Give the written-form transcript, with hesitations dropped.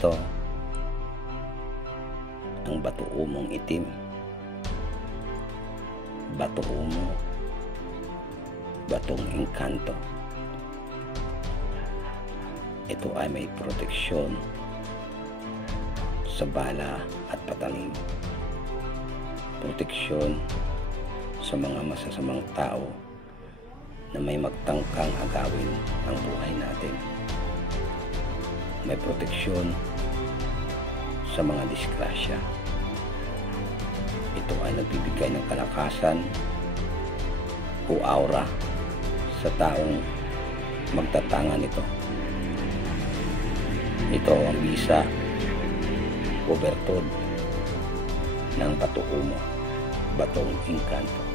Ito ang bato umong itim, bato umo, batong engkanto. Ito ay may proteksyon sa bala at patalim, proteksyon sa mga masasamang tao na may magtangkang agawin ang buhay natin, may proteksyon sa mga disgrasya. Ito ay nagbibigay ng kalakasan o aura sa taong magtatanga nito. Ito ang bisa o bertod ng bato umo, batong engkanto.